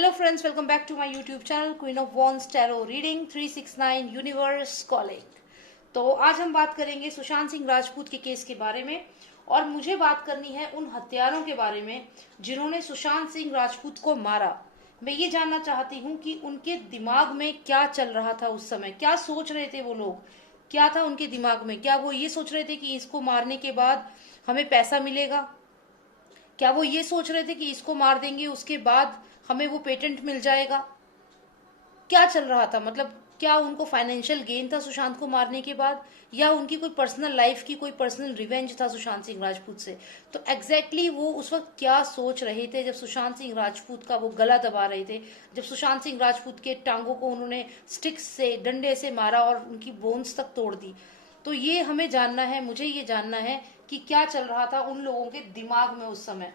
Hello friends, welcome back to my YouTube channel Queen of Wands Tarot Reading 369 Universe Calling। तो आज हम बात करेंगे सुशांत सिंह राजपूत के केस के बारे में और मुझे बात करनी है उन हत्यारों के बारे में जिन्होंने सुशांत सिंह राजपूत को मारा। मैं ये जानना चाहती हूँ कि उनके दिमाग में क्या चल रहा था उस समय, क्या सोच रहे थे वो लोग, क्या था उनके दिमाग में। क्या वो ये सोच रहे थे कि इसको मारने के बाद हमें पैसा मिलेगा? क्या वो ये सोच रहे थे कि इसको मार देंगे उसके बाद हमें वो पेटेंट मिल जाएगा? क्या चल रहा था? मतलब क्या उनको फाइनेंशियल गेन था सुशांत को मारने के बाद, या उनकी कोई पर्सनल लाइफ की कोई पर्सनल रिवेंज था सुशांत सिंह राजपूत से? तो एग्जैक्टली वो उस वक्त क्या सोच रहे थे जब सुशांत सिंह राजपूत का वो गला दबा रहे थे, जब सुशांत सिंह राजपूत के टांगों को उन्होंने स्टिक्स से, डंडे से मारा और उनकी बोन्स तक तोड़ दी? तो ये हमें जानना है, मुझे ये जानना है कि क्या चल रहा था उन लोगों के दिमाग में उस समय।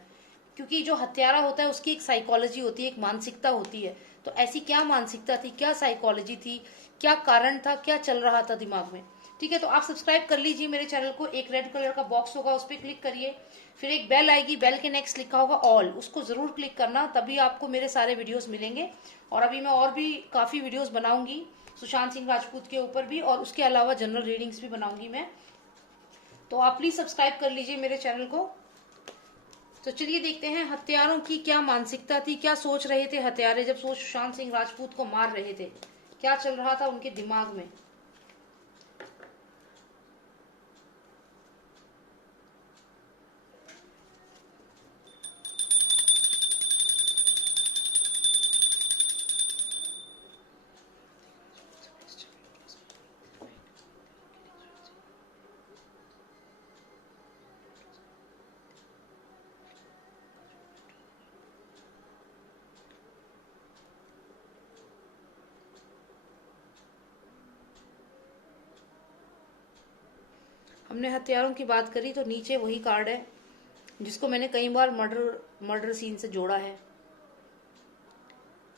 क्योंकि जो हत्यारा होता है उसकी एक साइकोलॉजी होती है, एक मानसिकता होती है। तो ऐसी क्या मानसिकता थी, क्या साइकोलॉजी थी, क्या कारण था, क्या चल रहा था दिमाग में? ठीक है, तो आप सब्सक्राइब कर लीजिए मेरे चैनल को। एक रेड कलर का बॉक्स होगा, उस पर क्लिक करिए, फिर एक बेल आएगी, बेल के नेक्स्ट लिखा होगा ऑल, उसको जरूर क्लिक करना, तभी आपको मेरे सारे वीडियोस मिलेंगे। और अभी मैं और भी काफी वीडियोस बनाऊंगी सुशांत सिंह राजपूत के ऊपर भी, और उसके अलावा जनरल रीडिंग्स भी बनाऊंगी मैं। तो आप प्लीज सब्सक्राइब कर लीजिए मेरे चैनल को। तो चलिए देखते हैं हत्यारों की क्या मानसिकता थी, क्या सोच रहे थे हत्यारे जब सुशांत सिंह राजपूत को मार रहे थे, क्या चल रहा था उनके दिमाग में। हमने हत्यारों की बात करी तो नीचे वही कार्ड है जिसको मैंने कई बार मर्डर सीन से जोड़ा है।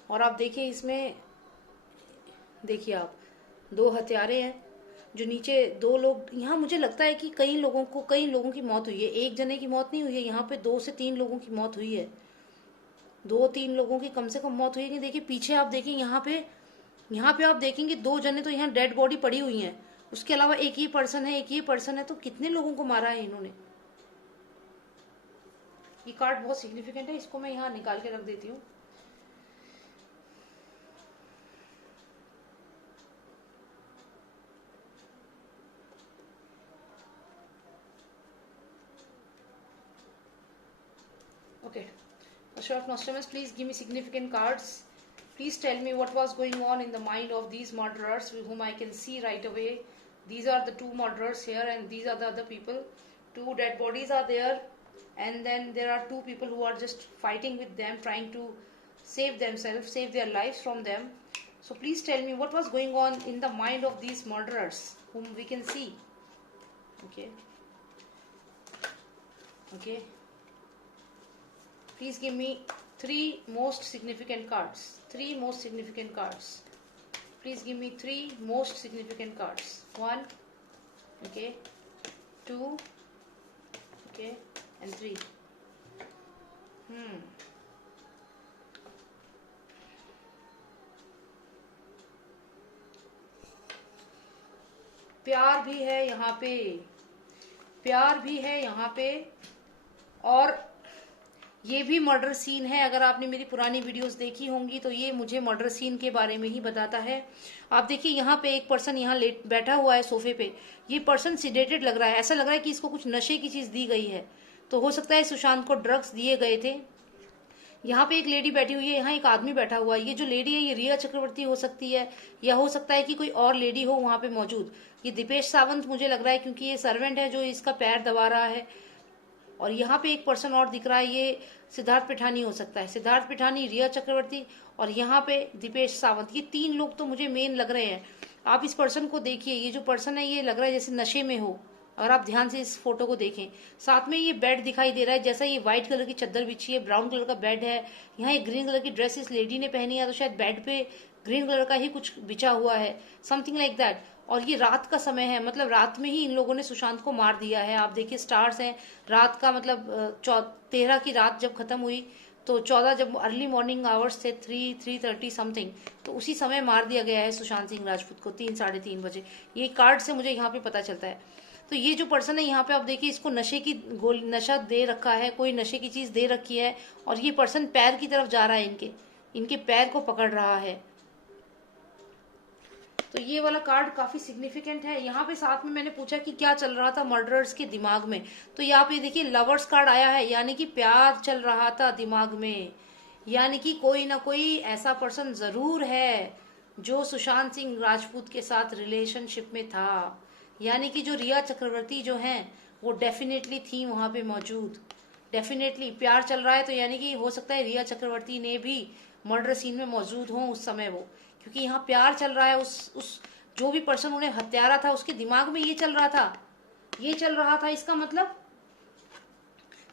और आप देखिए इसमें, देखिए आप, दो हत्यारे हैं जो नीचे, दो लोग यहाँ। मुझे लगता है कि कई लोगों की मौत हुई है, एक जने की मौत नहीं हुई है, यहाँ पे 2 से 3 लोगों की मौत हुई है। 2-3 लोगों की कम से कम मौत हुई है। देखिए पीछे आप देखिए, यहाँ पे आप देखेंगे 2 जने तो यहाँ डेड बॉडी पड़ी हुई है, उसके अलावा एक ही पर्सन है, एक ही पर्सन है। तो कितने लोगों को मारा है इन्होंने? ये कार्ड बहुत सिग्निफिकेंट है, इसको मैं यहाँ निकाल के रख देती हूँ। Okay. Master of Nostradamus, please give me significant cards. Please tell me what was going on in the mind of these murderers whom I can see right away. These are the 2 murderers here and these are the other people. 2 dead bodies are there, and then there are 2 people who are just fighting with them, trying to save themselves, save their lives from them. So please tell me what was going on in the mind of these murderers whom we can see. Okay. Okay. Please give me 3 most significant cards. 3 most significant cards. Please give me 3 most significant cards. 1, okay, 2, okay, and 3. प्यार भी है यहाँ पे, प्यार भी है यहाँ पे, और ये भी मर्डर सीन है। अगर आपने मेरी पुरानी वीडियोस देखी होंगी तो ये मुझे मर्डर सीन के बारे में ही बताता है। आप देखिए यहाँ पे एक पर्सन यहाँ बैठा हुआ है सोफे पे। ये पर्सन सिडेटेड लग रहा है, ऐसा लग रहा है कि इसको कुछ नशे की चीज दी गई है। तो हो सकता है सुशांत को ड्रग्स दिए गए थे। यहाँ पे एक लेडी बैठी हुई है, यहाँ एक आदमी बैठा हुआ है। ये जो लेडी है ये रिया चक्रवर्ती हो सकती है, या हो सकता है कि कोई और लेडी हो वहां पे मौजूद। ये दीपेश सावंत मुझे लग रहा है, क्योंकि ये सर्वेंट है जो इसका पैर दबा रहा है। और यहाँ पे एक पर्सन और दिख रहा है, ये सिद्धार्थ पिठानी हो सकता है। सिद्धार्थ पिठानी, रिया चक्रवर्ती और यहाँ पे दीपेश सावंत, ये 3 लोग तो मुझे मेन लग रहे हैं। आप इस पर्सन को देखिए, ये जो पर्सन है ये लग रहा है जैसे नशे में हो। अगर आप ध्यान से इस फोटो को देखें, साथ में ये बेड दिखाई दे रहा है, जैसा ये व्हाइट कलर की चादर बिछी है, ब्राउन कलर का बेड है। यहाँ एक ग्रीन कलर की ड्रेस इस लेडी ने पहनी है, तो शायद बेड पे ग्रीन कलर का ही कुछ बिछा हुआ है, समथिंग लाइक दैट। और ये रात का समय है, मतलब रात में ही इन लोगों ने सुशांत को मार दिया है। आप देखिए स्टार्स हैं, रात का मतलब 13 की रात जब खत्म हुई तो 14 जब अर्ली मॉर्निंग आवर्स थे 3:30 समथिंग, तो उसी समय मार दिया गया है सुशांत सिंह राजपूत को 3 साढ़े 3 बजे। ये कार्ड से मुझे यहाँ पे पता चलता है। तो ये जो पर्सन है यहाँ पे आप देखिए, इसको नशे की नशा दे रखा है, कोई नशे की चीज दे रखी है, और ये पर्सन पैर की तरफ जा रहा है, इनके पैर को पकड़ रहा है। तो ये वाला कार्ड काफी सिग्निफिकेंट है। यहाँ पे साथ में मैंने पूछा कि क्या चल रहा था मर्डरर्स के दिमाग में, तो यहाँ पे देखिए लवर्स कार्ड आया है, यानी कि प्यार चल रहा था दिमाग में, यानी कि कोई ना कोई ऐसा पर्सन जरूर है जो सुशांत सिंह राजपूत के साथ रिलेशनशिप में था, यानी कि जो रिया चक्रवर्ती जो हैं वो डेफिनेटली थी वहां पे मौजूद। डेफिनेटली प्यार चल रहा है, तो यानी कि हो सकता है रिया चक्रवर्ती ने भी मर्डर सीन में मौजूद हो उस समय वो, क्योंकि यहाँ प्यार चल रहा है। उस जो भी पर्सन उन्हें हत्यारा था उसके दिमाग में ये चल रहा था, ये चल रहा था। इसका मतलब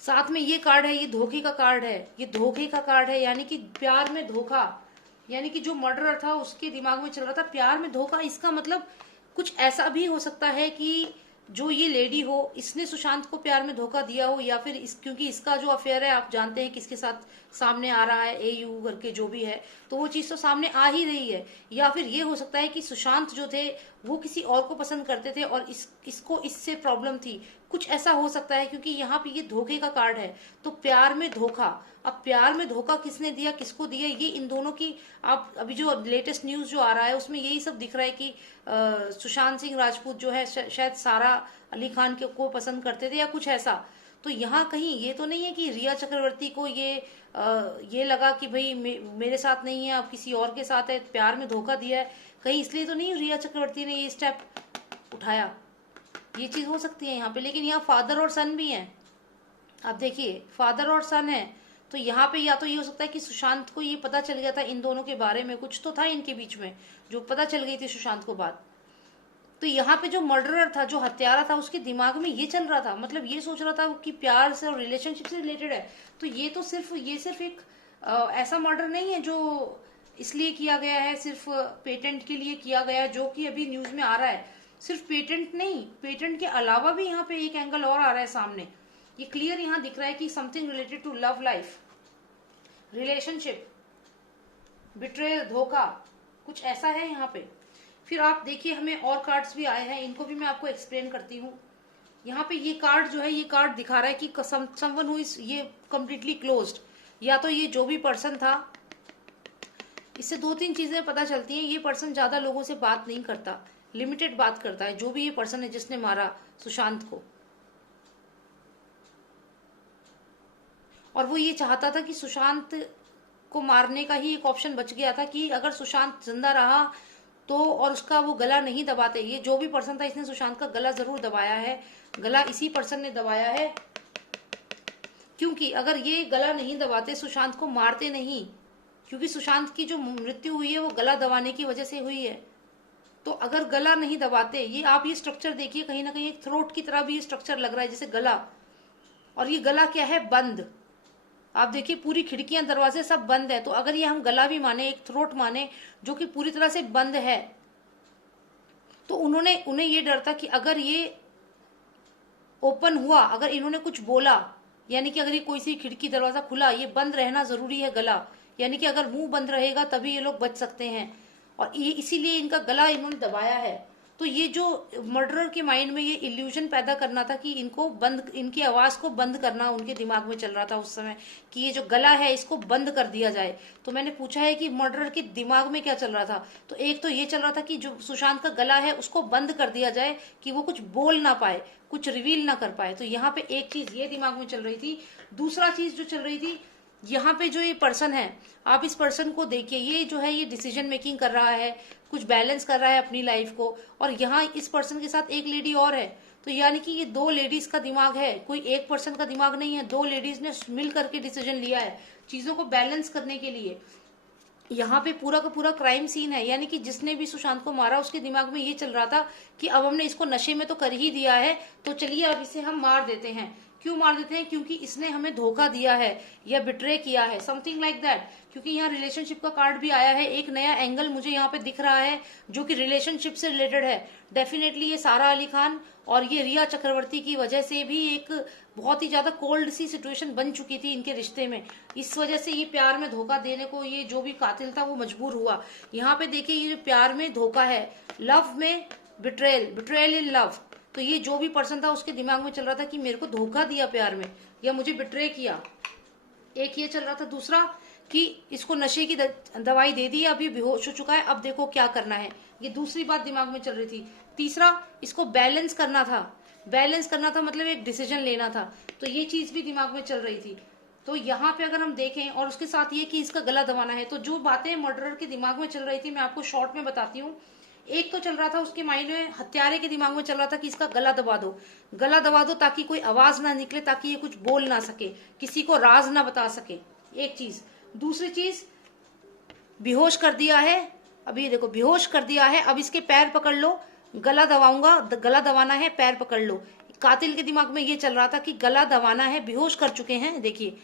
साथ में ये कार्ड है, ये धोखे का कार्ड है, ये धोखे का कार्ड है, यानी कि प्यार में धोखा, यानी कि जो मर्डरर था उसके दिमाग में चल रहा था प्यार में धोखा। इसका मतलब कुछ ऐसा भी हो सकता है कि जो ये लेडी हो इसने सुशांत को प्यार में धोखा दिया हो, या फिर क्योंकि इसका जो अफेयर है आप जानते हैं किसके साथ सामने आ रहा है, AU करके जो भी है, तो वो चीज तो सामने आ ही रही है। या फिर ये हो सकता है कि सुशांत जो थे वो किसी और को पसंद करते थे और इसको इससे प्रॉब्लम थी, कुछ ऐसा हो सकता है, क्योंकि यहाँ पे ये धोखे का कार्ड है। तो प्यार में धोखा, अब प्यार में धोखा किसने दिया किसको दिया, ये इन दोनों की आप अभी जो लेटेस्ट न्यूज जो आ रहा है उसमें यही सब दिख रहा है कि सुशांत सिंह राजपूत जो है शायद सारा अली खान को पसंद करते थे या कुछ ऐसा। तो यहाँ कहीं ये तो नहीं है कि रिया चक्रवर्ती को ये लगा कि भाई मेरे साथ नहीं है अब किसी और के साथ है, प्यार में धोखा दिया है, कहीं इसलिए तो नहीं रिया चक्रवर्ती ने ये स्टेप उठाया। ये चीज हो सकती है यहाँ पे। लेकिन यहाँ फादर और सन भी हैं, आप देखिए फादर और सन है, तो यहाँ पे या तो ये हो सकता है कि सुशांत को ये पता चल गया था इन दोनों के बारे में, कुछ तो था इनके बीच में जो पता चल गई थी सुशांत को बात। तो यहाँ पे जो मर्डरर था, जो हत्यारा था, उसके दिमाग में ये चल रहा था, मतलब ये सोच रहा था कि प्यार से और रिलेशनशिप से रिलेटेड है। तो ये तो सिर्फ एक ऐसा मर्डर नहीं है जो इसलिए किया गया है, सिर्फ पेटेंट के लिए किया गया है, जो कि अभी न्यूज में आ रहा है। सिर्फ पेटेंट नहीं, पेटेंट के अलावा भी यहाँ पे एक एंगल और आ रहा है सामने। ये क्लियर यहाँ दिख रहा है कि something related to love life, relationship, betrayal, धोखा, कुछ ऐसा है यहाँ पे। फिर आप देखिए हमें और कार्ड्स भी आए हैं, इनको भी मैं आपको एक्सप्लेन करती हूँ। यहाँ पे ये कार्ड जो है, ये कार्ड दिखा रहा है कि समवन हु इज ये कंप्लीटली क्लोज्ड, या तो ये जो भी पर्सन था, इससे 2-3 चीजें पता चलती हैं। ये पर्सन ज्यादा लोगों से बात नहीं करता, लिमिटेड बात करता है, जो भी ये पर्सन है जिसने मारा सुशांत को। और वो ये चाहता था कि सुशांत को मारने का ही एक ऑप्शन बच गया था कि अगर सुशांत जिंदा रहा तो, और उसका वो गला नहीं दबाते, ये जो भी पर्सन था इसने सुशांत का गला जरूर दबाया है, गला इसी पर्सन ने दबाया है, क्योंकि अगर ये गला नहीं दबाते सुशांत को मारते नहीं, क्योंकि सुशांत की जो मृत्यु हुई है वो गला दबाने की वजह से हुई है। तो अगर गला नहीं दबाते, ये आप ये स्ट्रक्चर देखिए, कहीं ना कहीं एक थ्रोट की तरह भी ये स्ट्रक्चर लग रहा है जैसे गला, और ये गला क्या है, बंद। आप देखिए पूरी खिड़कियां दरवाजे सब बंद है, तो अगर ये हम गला भी माने, एक थ्रोट माने जो कि पूरी तरह से बंद है, तो उन्हें ये डर था कि अगर ये ओपन हुआ, अगर इन्होंने कुछ बोला, यानी कि अगर ये कोई सी खिड़की दरवाजा खुला, ये बंद रहना जरूरी है गला, यानी कि अगर मुंह बंद रहेगा तभी ये लोग बच सकते हैं, और ये इसीलिए इनका गला इन्होंने दबाया है। तो ये जो मर्डरर के माइंड में ये इल्यूजन पैदा करना था कि इनको बंद, इनकी आवाज को बंद करना उनके दिमाग में चल रहा था उस समय, कि ये जो गला है इसको बंद कर दिया जाए। तो मैंने पूछा है कि मर्डरर के दिमाग में क्या चल रहा था, तो एक तो ये चल रहा था कि जो सुशांत का गला है उसको बंद कर दिया जाए, कि वो कुछ बोल ना पाए, कुछ रिवील ना कर पाए। तो यहाँ पे एक चीज ये दिमाग में चल रही थी। दूसरा चीज जो चल रही थी, यहाँ पे जो ये पर्सन है, आप इस पर्सन को देखिए, ये जो है ये डिसीजन मेकिंग कर रहा है, कुछ बैलेंस कर रहा है अपनी लाइफ को, और यहाँ इस पर्सन के साथ एक लेडी और है। तो यानी कि ये 2 लेडीज का दिमाग है, कोई एक पर्सन का दिमाग नहीं है, 2 लेडीज ने मिल करके डिसीजन लिया है चीजों को बैलेंस करने के लिए। यहाँ पे पूरा का पूरा क्राइम सीन है, यानी कि जिसने भी सुशांत को मारा उसके दिमाग में ये चल रहा था कि अब हमने इसको नशे में तो कर ही दिया है, तो चलिए अब इसे हम मार देते हैं, क्यों मार देते हैं? क्योंकि इसने हमें धोखा दिया है या बिट्रे किया है, समथिंग लाइक दैट। क्योंकि यहाँ रिलेशनशिप का कार्ड भी आया है, एक नया एंगल मुझे यहाँ पे दिख रहा है जो कि रिलेशनशिप से रिलेटेड है। डेफिनेटली ये सारा अली खान और ये रिया चक्रवर्ती की वजह से भी एक बहुत ही ज्यादा कोल्ड सी सिचुएशन बन चुकी थी इनके रिश्ते में। इस वजह से ये प्यार में धोखा देने को ये जो भी कातिल था वो मजबूर हुआ। यहाँ पे देखिए ये जो प्यार में धोखा है, लव में बिट्रेयल, बिट्रेयल इन लव। तो ये जो भी पर्सन था उसके दिमाग में चल रहा था कि मेरे को धोखा दिया प्यार में या मुझे बिट्रे किया। एक ये चल रहा था। दूसरा कि इसको नशे की दवाई दे दी, अब ये बेहोश हो चुका है, अब देखो क्या करना है, ये दूसरी बात दिमाग में चल रही थी। तीसरा, इसको बैलेंस करना था, बैलेंस करना था मतलब एक डिसीजन लेना था, तो ये चीज भी दिमाग में चल रही थी। तो यहाँ पे अगर हम देखें और उसके साथ ये कि इसका गला दबाना है, तो जो बातें मर्डरर के दिमाग में चल रही थी मैं आपको शॉर्ट में बताती हूँ। एक तो चल रहा था उसके माइंड में, हत्यारे के दिमाग में चल रहा था कि इसका गला दबा दो, गला दबा दो ताकि कोई आवाज ना निकले, ताकि ये कुछ बोल ना सके, किसी को राज ना बता सके, एक चीज। दूसरी चीज, बेहोश कर दिया है, अभी देखो बेहोश कर दिया है, अब इसके पैर पकड़ लो, गला दबाऊंगा, गला दबाना है, पैर पकड़ लो। कातिल के दिमाग में ये चल रहा था कि गला दबाना है, बेहोश कर चुके हैं, देखिए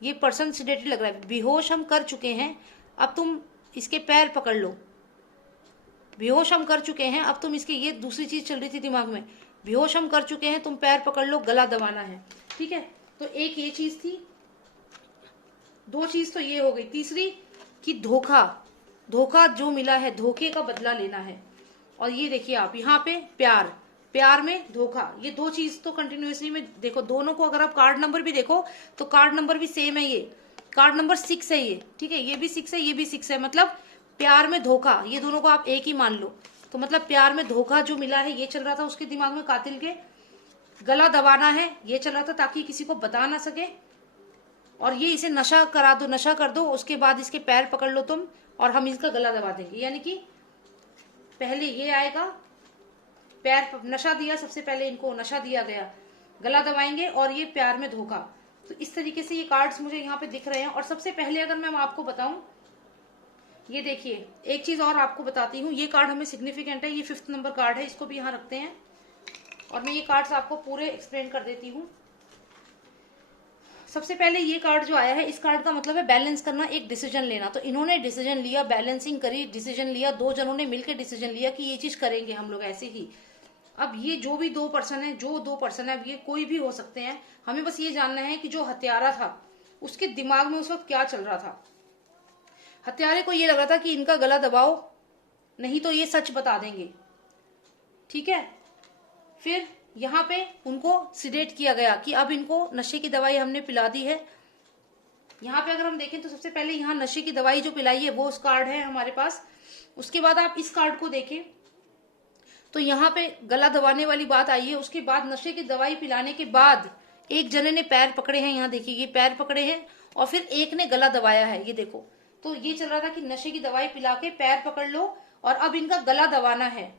ये पर्सन सिडेटेड लग रहा है, बेहोश हम कर चुके हैं, अब तुम इसके पैर पकड़ लो, बेहोश हम कर चुके हैं, अब तुम इसके, ये दूसरी चीज चल रही थी दिमाग में, बेहोश हम कर चुके हैं, तुम पैर पकड़ लो, गला दबाना है, ठीक है। तो एक ये चीज थी, दो चीज तो ये हो गई। तीसरी कि धोखा, धोखा जो मिला है, धोखे का बदला लेना है। और ये देखिए आप यहाँ पे प्यार, प्यार में धोखा, ये दो चीज तो कंटिन्यूअसली में देखो, दोनों को अगर आप कार्ड नंबर भी देखो तो कार्ड नंबर भी सेम है, ये कार्ड नंबर 6 है ये, ठीक है, ये भी 6 है, ये भी 6 है, मतलब प्यार में धोखा, ये दोनों को आप एक ही मान लो। तो मतलब प्यार में धोखा जो मिला है ये चल रहा था उसके दिमाग में कातिल के, गला दबाना है ये चल रहा था ताकि किसी को बता ना सके, और ये इसे नशा करा दो, नशा कर दो, उसके बाद इसके पैर पकड़ लो तुम और हम इसका गला दबा देंगे। यानी कि पहले ये आएगा, पैर, नशा दिया, सबसे पहले इनको नशा दिया गया, गला दबाएंगे और ये प्यार में धोखा। तो इस तरीके से ये कार्ड्स मुझे यहाँ पे दिख रहे हैं। और सबसे पहले अगर मैं आपको बताऊं, ये देखिए एक चीज और आपको बताती हूँ, ये कार्ड हमें सिग्निफिकेंट है, ये 5th नंबर कार्ड है, इसको भी यहाँ रखते हैं और मैं ये कार्ड्स आपको पूरे एक्सप्लेन कर देती हूँ। सबसे पहले ये कार्ड जो आया है, इस कार्ड का मतलब है बैलेंस करना, एक डिसीजन लेना। तो इन्होंने डिसीजन लिया, बैलेंसिंग करी, डिसीजन लिया, दो जनों ने मिलकर डिसीजन लिया कि ये चीज करेंगे हम लोग ऐसे ही। अब ये जो भी दो पर्सन है, जो दो पर्सन है, अब ये कोई भी हो सकते हैं, हमें बस ये जानना है कि जो हत्यारा था उसके दिमाग में उस वक्त क्या चल रहा था। हत्यारे को ये लग रहा था कि इनका गला दबाओ, नहीं तो ये सच बता देंगे, ठीक है। फिर यहाँ पे उनको सिडेट किया गया कि अब इनको नशे की दवाई हमने पिला दी है। यहाँ पे अगर हम देखें तो सबसे पहले यहाँ नशे की दवाई जो पिलाई है वो उस कार्ड है हमारे पास। उसके बाद आप इस कार्ड को देखें तो यहाँ पे गला दबाने वाली बात आई है। उसके बाद नशे की दवाई पिलाने के बाद एक जने ने पैर पकड़े हैं, यहाँ देखिए ये पैर पकड़े हैं और फिर एक ने गला दबाया है, ये देखो। तो ये चल रहा था कि नशे की दवाई पिला के पैर पकड़ लो और अब इनका गला दबाना है,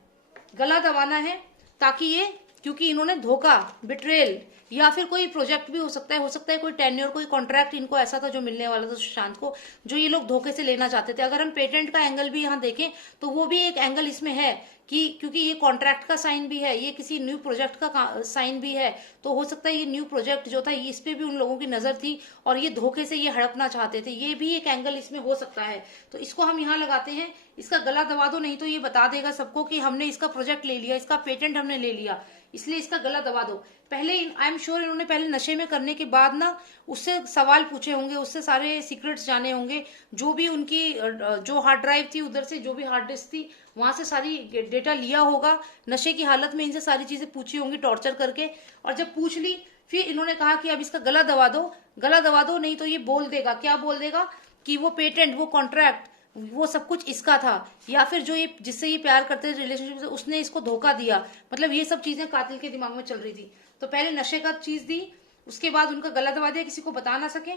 गला दबाना है, ताकि ये, क्योंकि इन्होंने धोखा, बिट्रेल, या फिर कोई प्रोजेक्ट भी हो सकता है कोई टेन्योर, कोई कॉन्ट्रैक्ट इनको ऐसा था जो मिलने वाला था सुशांत को, जो ये लोग धोखे से लेना चाहते थे। अगर हम पेटेंट का एंगल भी यहाँ देखें तो वो भी एक एंगल इसमें है कि क्योंकि ये कॉन्ट्रैक्ट का साइन भी है, ये किसी न्यू प्रोजेक्ट का साइन भी है, तो हो सकता है ये न्यू प्रोजेक्ट जो था इस पे भी उन लोगों की नजर थी और ये धोखे से ये हड़पना चाहते थे, ये भी एक एंगल इसमें हो सकता है। तो इसको हम यहाँ लगाते हैं, इसका गला दबा दो, नहीं तो ये बता देगा सबको कि हमने इसका प्रोजेक्ट ले लिया, इसका पेटेंट हमने ले लिया, इसलिए इसका गला दबा दो। पहले आई एम श्योर इन्होंने पहले नशे में करने के बाद ना उससे सवाल पूछे होंगे, उससे सारे सीक्रेट्स जाने होंगे, जो भी उनकी जो हार्ड ड्राइव थी उधर से, जो भी हार्ड डिस्क थी वहां से सारी डेटा लिया होगा, नशे की हालत में इनसे सारी चीजें पूछी होंगी टॉर्चर करके, और जब पूछ ली फिर इन्होंने कहा कि अब इसका गला दबा दो, गला दबा दो, नहीं तो ये बोल देगा, क्या बोल देगा कि वो पेटेंट, वो कॉन्ट्रैक्ट, वो सब कुछ इसका था, या फिर जो ये जिससे ये प्यार करते थे रिलेशनशिप से उसने इसको धोखा दिया। मतलब ये सब चीजें कातिल के दिमाग में चल रही थी। तो पहले नशे का चीज दी, उसके बाद उनका गला दबा दिया, किसी को बता ना सके,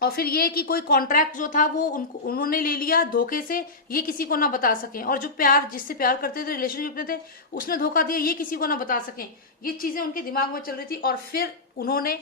और फिर ये कि कोई कॉन्ट्रैक्ट जो था वो उन्होंने ले लिया धोखे से, ये किसी को ना बता सकें, और जो प्यार, जिससे प्यार करते थे, रिलेशनशिप में थे, उसने धोखा दिया, ये किसी को ना बता सकें। ये चीजें उनके दिमाग में चल रही थी। और फिर उन्होंने,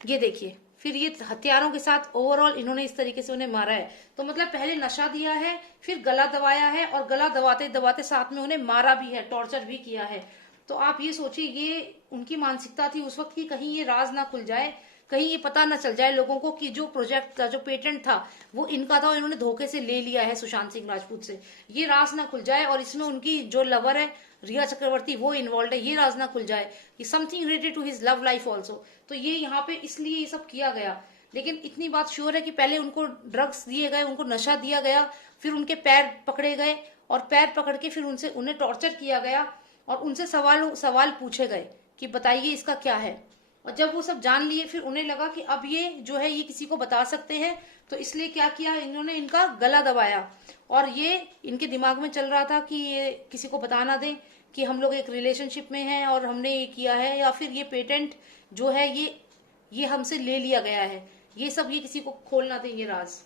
ये देखिए, फिर ये हथियारों के साथ ओवरऑल इन्होंने इस तरीके से उन्हें मारा है। तो मतलब पहले नशा दिया है, फिर गला दबाया है, और गला दबाते दबाते साथ में उन्हें मारा भी है, टॉर्चर भी किया है। तो आप ये सोचिए, ये उनकी मानसिकता थी उस वक्त की कहीं ये राज ना खुल जाए, कहीं ये पता ना चल जाए लोगों को कि जो प्रोजेक्ट था, जो पेटेंट था, वो इनका था और इन्होंने धोखे से ले लिया है सुशांत सिंह राजपूत से। ये राज ना खुल जाए और इसमें उनकी जो लवर है रिया चक्रवर्ती वो इन्वॉल्व है, ये राज ना खुल जाए कि something related to his love life also. तो ये यहाँ पे इसलिए ये सब किया गया। लेकिन इतनी बात श्योर है कि पहले उनको ड्रग्स दिए गए, उनको नशा दिया गया, फिर उनके पैर पकड़े गए और पैर पकड़ के फिर उन्हें टॉर्चर किया गया और उनसे सवाल पूछे गए कि बताइए इसका क्या है। और जब वो सब जान लिए फिर उन्हें लगा कि अब ये जो है ये किसी को बता सकते हैं, तो इसलिए क्या किया इन्होंने, इनका गला दबाया। और ये इनके दिमाग में चल रहा था कि ये किसी को बता ना दें कि हम लोग एक रिलेशनशिप में हैं और हमने ये किया है, या फिर ये पेटेंट जो है ये हमसे ले लिया गया है, ये सब ये किसी को खोल ना दें ये राज।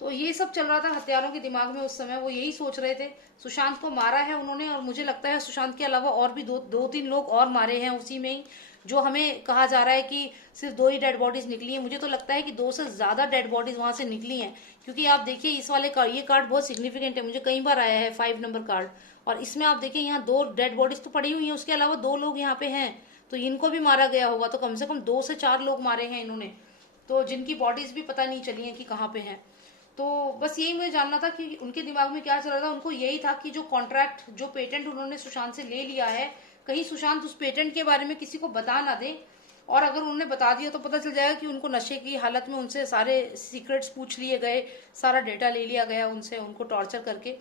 तो ये सब चल रहा था हत्यारों के दिमाग में उस समय। वो यही सोच रहे थे। सुशांत को मारा है उन्होंने, और मुझे लगता है सुशांत के अलावा और भी दो तीन लोग और मारे हैं उसी में ही। जो हमें कहा जा रहा है कि सिर्फ 2 ही डेड बॉडीज निकली हैं, मुझे तो लगता है कि 2 से ज्यादा डेड बॉडीज वहां से निकली हैं। क्योंकि आप देखिए इस वाले कार्ड, ये कार्ड बहुत सिग्निफिकेंट है, मुझे कई बार आया है 5 नंबर कार्ड, और इसमें आप देखिए यहाँ 2 डेड बॉडीज तो पड़ी हुई हैं, उसके अलावा 2 लोग यहाँ पे हैं। तो इनको भी मारा गया होगा, तो कम से कम 2 से 4 लोग मारे हैं इन्होंने, तो जिनकी बॉडीज भी पता नहीं चली है कि कहाँ पे हैं। तो बस यही मुझे जानना था कि उनके दिमाग में क्या चल रहा था। उनको यही था कि जो कॉन्ट्रैक्ट, जो पेटेंट उन्होंने सुशांत से ले लिया है, कहीं सुशांत उस पेटेंट के बारे में किसी को बता ना दे, और अगर उन्होंने बता दिया तो पता चल जाएगा कि उनको नशे की हालत में उनसे सारे सीक्रेट्स पूछ लिए गए, सारा डेटा ले लिया गया उनसे, उनको टॉर्चर करके।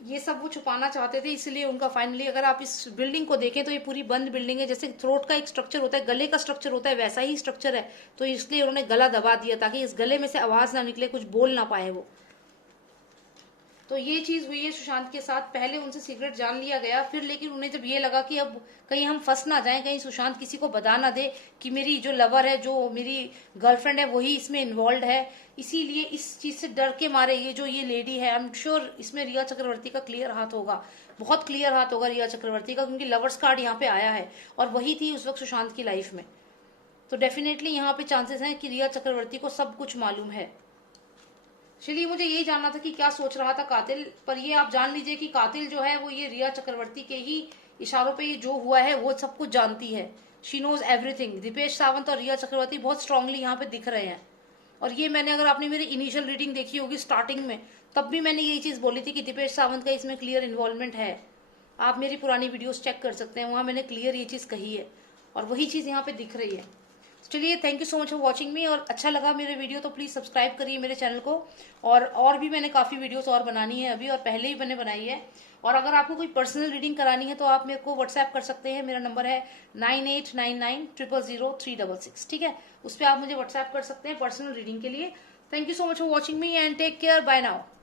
ये सब वो छुपाना चाहते थे, इसलिए उनका फाइनली, अगर आप इस बिल्डिंग को देखें तो ये पूरी बंद बिल्डिंग है। जैसे थ्रोट का एक स्ट्रक्चर होता है, गले का स्ट्रक्चर होता है, वैसा ही स्ट्रक्चर है। तो इसलिए उन्होंने गला दबा दिया ताकि इस गले में से आवाज ना निकले, कुछ बोल ना पाए वो। तो ये चीज हुई है सुशांत के साथ। पहले उनसे सीक्रेट जान लिया गया, फिर लेकिन उन्हें जब ये लगा कि अब कहीं हम फंस ना जाएं, कहीं सुशांत किसी को बता ना दे कि मेरी जो लवर है, जो मेरी गर्लफ्रेंड है, वही इसमें इन्वॉल्व है, इसीलिए इस चीज से डर के मारे ये जो ये लेडी है, आई एम श्योर इसमें रिया चक्रवर्ती का क्लियर हाथ होगा, बहुत क्लियर हाथ होगा रिया चक्रवर्ती का, क्योंकि लवर्स कार्ड यहाँ पे आया है और वही थी उस वक्त सुशांत की लाइफ में। तो डेफिनेटली यहाँ पे चांसेस हैं कि रिया चक्रवर्ती को सब कुछ मालूम है। चलिए, मुझे यही जानना था कि क्या सोच रहा था कातिल, पर ये आप जान लीजिए कि कातिल जो है वो ये रिया चक्रवर्ती के ही इशारों पे ये जो हुआ है वो सब कुछ जानती है। She knows everything. Dipesh Sawant और रिया चक्रवर्ती बहुत स्ट्रांगली यहाँ पे दिख रहे हैं। और ये मैंने, अगर आपने मेरी इनिशियल रीडिंग देखी होगी स्टार्टिंग में, तब भी मैंने यही चीज बोली थी कि दीपेश सावंत का इसमें क्लियर इन्वॉल्वमेंट है। आप मेरी पुरानी वीडियोस चेक कर सकते हैं, वहां मैंने क्लियर ये चीज कही है और वही चीज यहाँ पे दिख रही है। चलिए, thank you so much for watching मी। और अच्छा लगा मेरे वीडियो तो प्लीज सब्सक्राइब करिए मेरे चैनल को। और भी मैंने काफी वीडियोस और बनानी है अभी, और पहले ही मैंने बनाई है। और अगर आपको कोई पर्सनल रीडिंग करानी है तो आप मेरे को व्हाट्सएप कर सकते हैं। मेरा नंबर है 9899000366। ठीक है, उस पर आप मुझे व्हाट्सएप कर सकते हैं पर्सनल रीडिंग के लिए। Thank you so much for watching me and take care. Bye now.